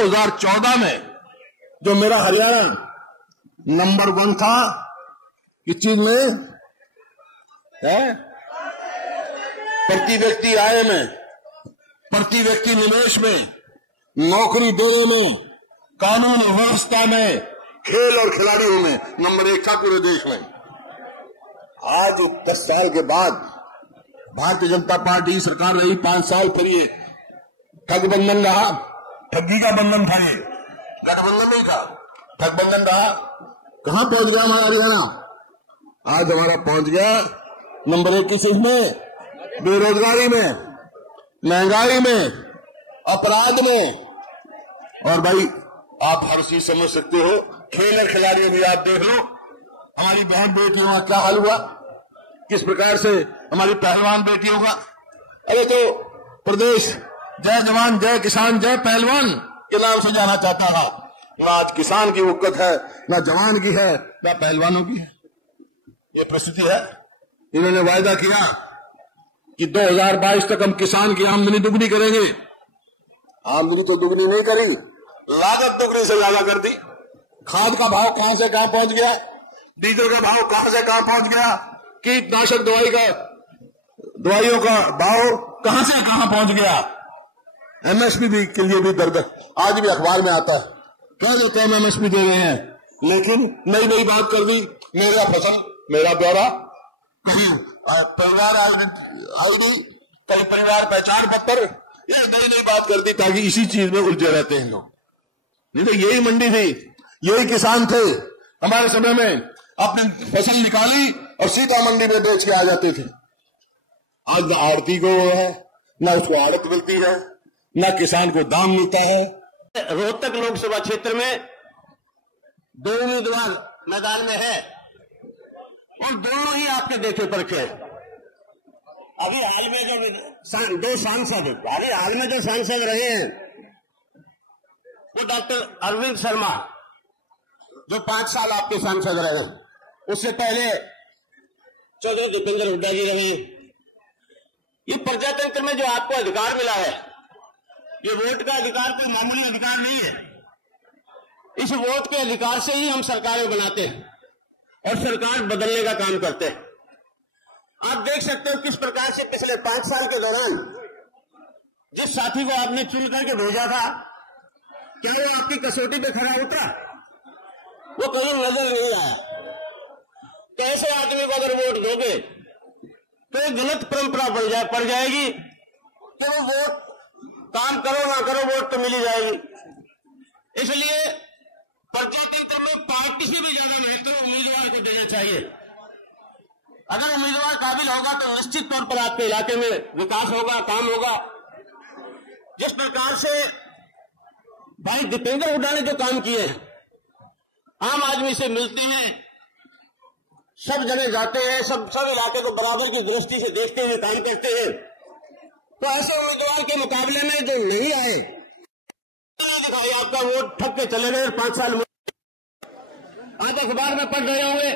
2014 में जो मेरा हरियाणा नंबर 1 था किस चीज में है, प्रति व्यक्ति आय में, प्रति व्यक्ति निवेश में, नौकरी देने में, कानून व्यवस्था में, खेल और खिलाड़ियों में नंबर 1 था पूरे देश में। आज 10 साल के बाद भारतीय जनता पार्टी सरकार रही 5 साल, फिर ये ठगबंधन रहा, ठगी का बंधन था, ये गठबंधन नहीं था, ठगबंधन रहा। कहां पहुंच गया हमारा हरियाणा? आज हमारा पहुंच गया नंबर 1 की चीज में, बेरोजगारी में, महंगाई में, अपराध में। और भाई आप हर चीज समझ सकते हो, खेल और खिलाड़ियों भी आप देख लो, हमारी बहन बेटियों का क्या हाल हुआ, किस प्रकार से हमारी पहलवान बेटियों का। अरे तो प्रदेश जय जवान जय किसान जय पहलवान के नाम से जाना चाहता था, ना आज किसान की वक़्त है, ना जवान की है, ना पहलवानों की है। ये परिस्थिति है। इन्होंने वायदा किया कि 2022 तक हम किसान की आमदनी दुगनी करेंगे। आमदनी तो दुगनी नहीं करी, लागत दुगनी से ज्यादा कर दी। खाद का भाव कहां से कहां पहुंच गया, डीजल का भाव कहां से कहां पहुंच गया, कीटनाशक दवाइयों का भाव कहां से कहां पहुंच गया। एमएसपी भी के लिए भी दर्द आज भी अखबार में आता है, कह देते हैं एमएसपी दे रहे हैं, लेकिन नई नई बात कर दी, मेरा फसल मेरा ब्यौरा, कहीं परिवार आईडी, कहीं परिवार पहचान पत्र, ये नई नई बात कर दी ताकि इसी चीज में उलझे रहते हैं लोग। नहीं तो यही मंडी थी, यही किसान थे हमारे समय में, अपनी फसल निकाली और सीधा मंडी में बेच के आ जाते थे। आज आड़ती को है, ना उसको आड़त मिलती है, ना किसान को दाम मिलता है। रोहतक लोकसभा क्षेत्र में 2 उम्मीदवार मैदान में है और दोनों ही आपके देखे परखे। अभी हाल में जो 2 सांसद हाल में जो सांसद रहे हैं वो डॉक्टर अरविंद शर्मा, जो 5 साल आपके सांसद रहे, उससे पहले चौधरी दीपेंद्र हुड्डा जी रहे। ये प्रजातंत्र में जो आपको अधिकार मिला है, ये वोट का अधिकार कोई मामूली अधिकार नहीं है। इस वोट के अधिकार से ही हम सरकारें बनाते हैं और सरकार बदलने का काम करते हैं। आप देख सकते हो किस प्रकार से पिछले 5 साल के दौरान जिस साथी को आपने चुन करके भेजा था, क्या वो आपकी कसौटी पे खड़ा उतरा? वो कहीं नजर नहीं आया। तो ऐसे आदमी को अगर वोट दोगे तो एक गलत परंपरा पड़ जाएगी कि वो वोट काम करो ना करो वोट तो मिली जाएगी। इसलिए प्रजातंत्र में पार्टी से भी ज्यादा महत्व उम्मीदवार को देना चाहिए। अगर उम्मीदवार काबिल होगा तो निश्चित तौर पर आपके इलाके में विकास होगा, काम होगा। जिस प्रकार से भाई दीपेंद्र हुड्डा ने जो काम किए हैं, आम आदमी से मिलते हैं, सब जगह जाते हैं, सब इलाके को बराबर की दृष्टि से देखते हुए काम करते हैं। तो ऐसे उम्मीदवार के मुकाबले में जो नहीं आए, दिखाई आपका वोट ठग के चले गए। 5 साल आप अखबार में पढ़ रहे होंगे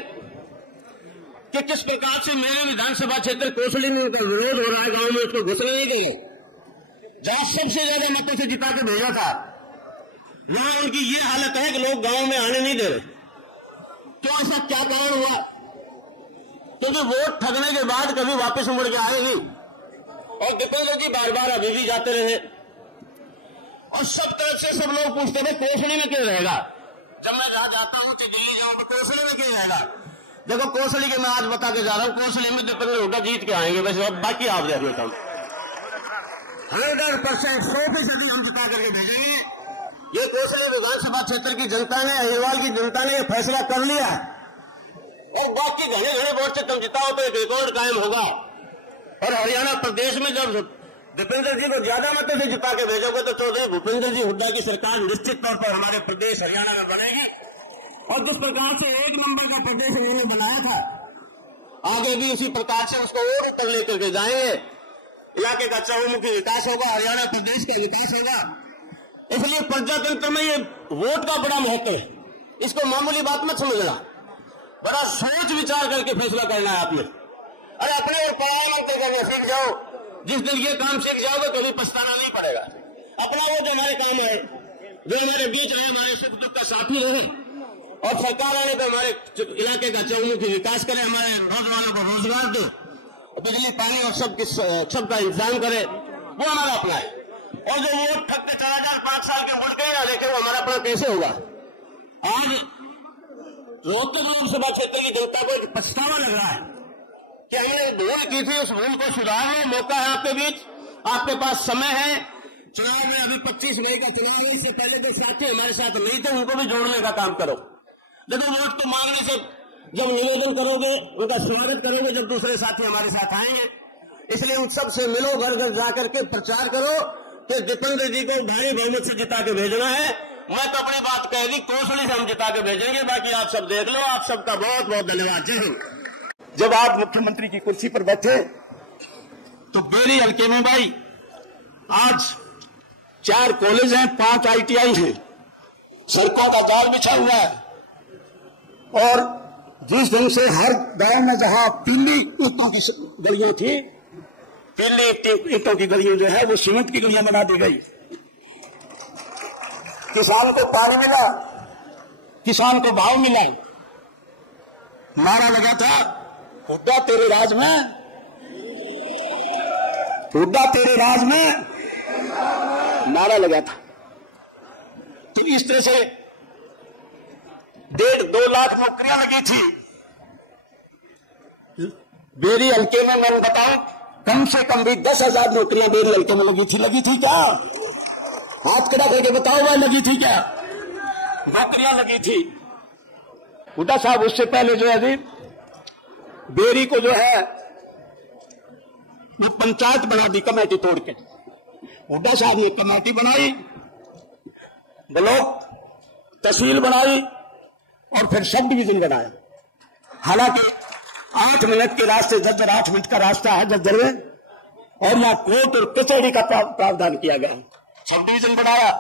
कि किस प्रकार से मेरे विधानसभा क्षेत्र कोसली में उनका विरोध हो रहा है, गांव में उसको घुसने नहीं देंगे। जहां सबसे ज्यादा मतों से जिता के भेजा था, वहां उनकी ये हालत है कि लोग गांव में आने नहीं दे रहे। क्यों? ऐसा क्या कारण हुआ? क्योंकि वोट ठगने के बाद कभी वापस मुड़ के आए नहीं और दीपेंद्र जी बार बार अभी भी जाते रहे और सब तरफ से सब लोग पूछते हैं कोसली में क्यों रहेगा। जब मैं जाता हूं तो दिल्ली जाऊं तो कोसली में क्यों रहेगा। देखो कोसली के मैं आज बता के जा रहा हूं, कोसली में दीपेंद्र हुड्डा जीत के आएंगे, वैसे बाकी आप जा रहे हो 100% 100% हम जिता करके भेजेंगे। ये कोसली विधानसभा क्षेत्र की जनता ने, अहिरवाल की जनता ने यह फैसला कर लिया और बाकी घने घने वोट से तुम जिताओ तो एक रिकॉर्ड कायम होगा। और हरियाणा प्रदेश में जब दीपेंद्र जी को ज्यादा मतों से जिता के भेजोगे तो चौधरी भूपेंद्र जी हुड्डा की सरकार निश्चित तौर पर हमारे प्रदेश हरियाणा में बनेगी। और जिस प्रकार से 1 नंबर का प्रदेश उन्होंने बनाया था, आगे भी उसी प्रकार से उसको और ऊपर लेकर के जाएंगे। इलाके का चहुमुखी विकास होगा, हरियाणा प्रदेश का विकास होगा। इसलिए प्रजातंत्र में ये वोट का बड़ा महत्व है, इसको मामूली बात मत समझना, बड़ा सोच विचार करके फैसला करना है आपने। अरे अपने प्रधानमंत्री करना सीख जाओ, जिस दिन ये काम सीख जाओगे कभी पछताना नहीं पड़ेगा। अपना वो जो हमारे काम है जो हमारे बीच रहे, हमारे सुख दुख का साथी रहे, और सरकार आने पर हमारे इलाके का चौमुखी विकास करे, हमारे नौजवानों को रोजगार दे, बिजली पानी और सबका इंतजाम करे, वो हमारा अपना है। और जो वोट ठग के 4,500 साल के मुल्क है, देखे वो हमारा अपना कैसे होगा। आज रोहतक लोकसभा क्षेत्र की जनता को एक पछतावा लग रहा है कि हमने भूल की थी, उस भूल को सुधारने मौका है आपके बीच, आपके पास समय है। चुनाव में अभी 25 मई का चुनाव है, इससे पहले जो साथी हमारे साथ नहीं थे उनको भी जोड़ने का काम करो। देखो वोट तो मांगने से जब निवेदन करोगे, उनका स्वागत करोगे जब दूसरे साथी हमारे साथ आएंगे, इसलिए उन सबसे मिलो, घर घर जाकर के प्रचार करो कि दीपेंद्र जी को भारी बहुमत से जिता के भेजना है। मैं तो अपनी बात कह दी, कोसली से हम जिता के भेजेंगे, बाकी आप सब देख लो। आप सबका बहुत बहुत धन्यवाद। जय हिंद। जब आप मुख्यमंत्री की कुर्सी पर बैठे तो बेरी हल्के में भाई आज 4 कॉलेज हैं, 5 ITI हैं, सड़कों का जाल बिछा हुआ है, और जिस ढंग से हर गांव में जहां पीली ईंटों की गलियां थी, पीली ईंटों की गलियां जो है वो सीमेंट की गलियां बना दी गई। किसान को पानी मिला, किसान को भाव मिला। नारा लगा था हुड्डा तेरे राज में, हुड्डा तेरे राज में, नारा लगा था। तो इस तरह से 1.5-2 लाख नौकरियां लगी थी बेरी हल्के में। मैं बताऊं कम से कम भी 10,000 नौकरियां बेरी हल्के में लगी थी क्या? हाथ खड़ा करके बताओ भाई, लगी थी क्या? नौकरियां लगी थी। हुड्डा साहब उससे पहले जो है बेरी को जो है वो पंचायत बना दी कमेटी तोड़ के। हुड्डा साहब ने कमेटी बनाई, ब्लॉक तहसील बनाई और फिर सब डिवीजन बनाया। हालांकि 8 मिनट के रास्ते जज्जर 8 मिनट का रास्ता है जज्जर में, और यहाँ कोर्ट और कचहरी का प्रावधान किया गया। सब डिवीजन बनाया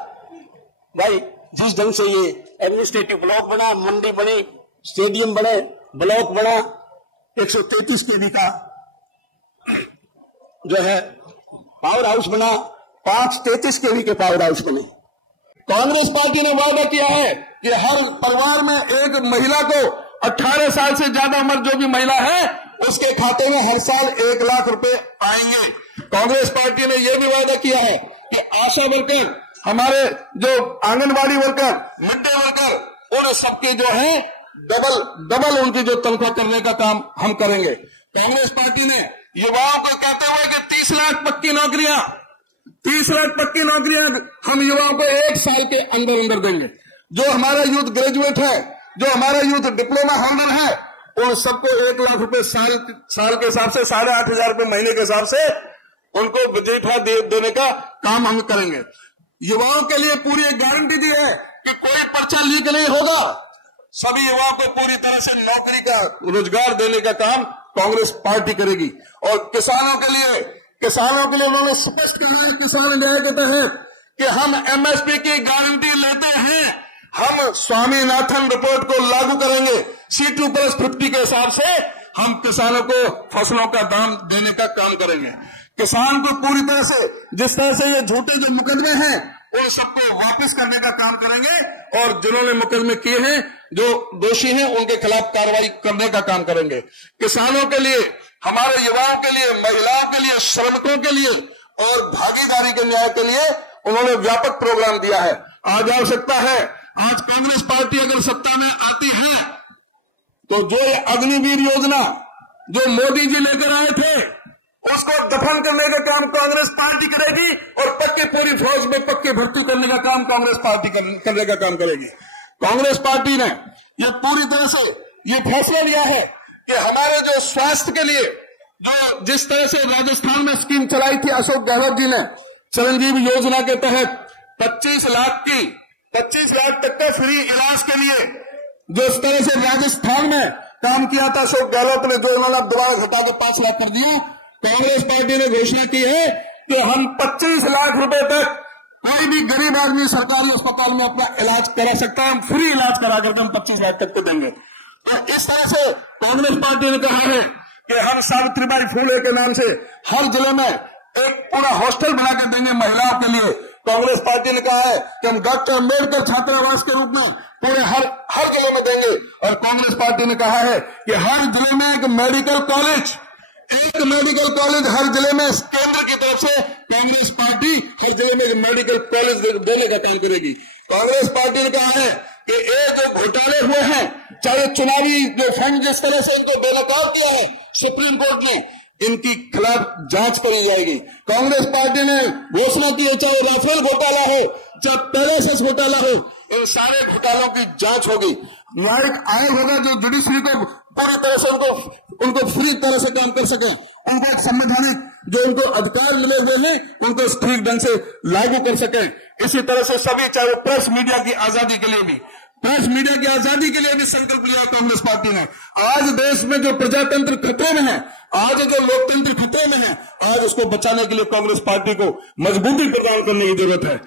भाई। जिस ढंग से ये एडमिनिस्ट्रेटिव ब्लॉक बना, मंडी बनी, स्टेडियम बने, ब्लॉक बना, 133 kV का जो है पावर हाउस बना, 5 33 kV के पावर हाउस बने। कांग्रेस पार्टी ने वादा किया है कि हर परिवार में एक महिला को 18 साल से ज्यादा उम्र जो भी महिला है उसके खाते में हर साल 1 लाख रुपए आएंगे। कांग्रेस पार्टी ने यह भी वादा किया है कि आशा वर्कर, हमारे जो anganwadi worker, mid day worker, उन सबके जो है डबल उनकी जो तनख्वाह करने का काम हम करेंगे। कांग्रेस पार्टी ने युवाओं को कहते हुए कि 30 लाख पक्की नौकरियां, 30 लाख पक्की नौकरियां हम युवाओं को 1 साल के अंदर देंगे। जो हमारा यूथ ग्रेजुएट है, जो हमारा यूथ डिप्लोमा होल्डर है, उन सबको 1 लाख रुपए साल के हिसाब से 8,500 रुपए महीने के हिसाब से उनको वजीफा देने का काम हम करेंगे। युवाओं के लिए पूरी एक गारंटी दी है कि कोई पर्चा लीक नहीं होगा। सभी युवाओं को पूरी तरह से नौकरी का, रोजगार देने का काम कांग्रेस पार्टी करेगी। और किसानों के लिए उन्होंने स्पष्ट कहा है किसान न्याय के तहत कि हम MSP की गारंटी लेते हैं। हम स्वामीनाथन रिपोर्ट को लागू करेंगे। C2+50 के हिसाब से हम किसानों को फसलों का दाम देने का काम करेंगे। किसान को पूरी तरह से, जिस तरह से ये झूठे जो मुकदमे हैं उन सबको वापस करने का काम करेंगे, और जिन्होंने मुकदमे किए हैं, जो दोषी हैं, उनके खिलाफ कार्रवाई करने का काम करेंगे। किसानों के लिए, हमारे युवाओं के लिए, महिलाओं के लिए, श्रमिकों के लिए और भागीदारी के न्याय के लिए उन्होंने व्यापक प्रोग्राम दिया है। आज आवश्यकता है, आज कांग्रेस पार्टी अगर सत्ता में आती है तो जो ये अग्निवीर योजना जो मोदी जी लेकर आए थे उसको दफन करने का काम कांग्रेस पार्टी करेगी, और पक्के पूरी फौज में पक्के भर्ती करने का काम कांग्रेस पार्टी करने का काम करेगी। कांग्रेस पार्टी ने ये पूरी तरह से ये फैसला लिया है कि हमारे जो स्वास्थ्य के लिए, जो जिस तरह से राजस्थान में स्कीम चलाई थी अशोक गहलोत जी ने, चिरंजीवी योजना के तहत 25 लाख तक का फ्री इलाज के लिए, जो इस तरह से राजस्थान में काम किया था अशोक गहलोत ने, जो उन्होंने दोबारा घटा के 5 लाख कर दिया। कांग्रेस पार्टी ने घोषणा की है कि हम 25 लाख रुपए तक कोई भी गरीब आदमी सरकारी अस्पताल में अपना इलाज करा सकता है। हम फ्री इलाज करा करके हम 25 लाख तक को देंगे। तो इस तरह से कांग्रेस पार्टी ने कहा है कि हम सावित्रीबाई फुले के नाम से हर जिले में एक पूरा हॉस्टल बना कर देंगे महिलाओं के लिए, कांग्रेस पार्टी ने कहा है कि हम डॉक्टर अम्बेडकर छात्रावास के रूप में पूरे हर जिले में देंगे। और कांग्रेस पार्टी ने कहा है कि हर जिले में एक मेडिकल कॉलेज हर जिले में केंद्र की तरफ से कांग्रेस पार्टी हर जिले में मेडिकल कॉलेज देने का काम करेगी। कांग्रेस पार्टी ने कहा है कि ये जो घोटाले हुए हैं, चाहे चुनावी जो फंड जिस तरह से इनको बेनकाब किया है सुप्रीम कोर्ट ने, इनकी खिलाफ जांच करी जाएगी। कांग्रेस पार्टी ने घोषणा की है, चाहे राफेल घोटाला हो, चाहे पेगासस घोटाला हो, इन सारे घोटालों की जांच होगी। न्यायिक आयोग होगा जो जुडिशरी को पूरी तरह से उनको फ्री तरह से काम कर सके, उनको एक संवैधानिक जो उनको अधिकार मिले हुए हैं उनको ठीक ढंग से लागू कर सके। इसी तरह से सभी, चाहे वो प्रेस मीडिया की आजादी के लिए भी, संकल्प लिया कांग्रेस पार्टी ने। आज देश में जो प्रजातंत्र खतरे में है, आज जो लोकतंत्र खतरे में है, आज उसको बचाने के लिए कांग्रेस पार्टी को मजबूती प्रदान करने की जरूरत है।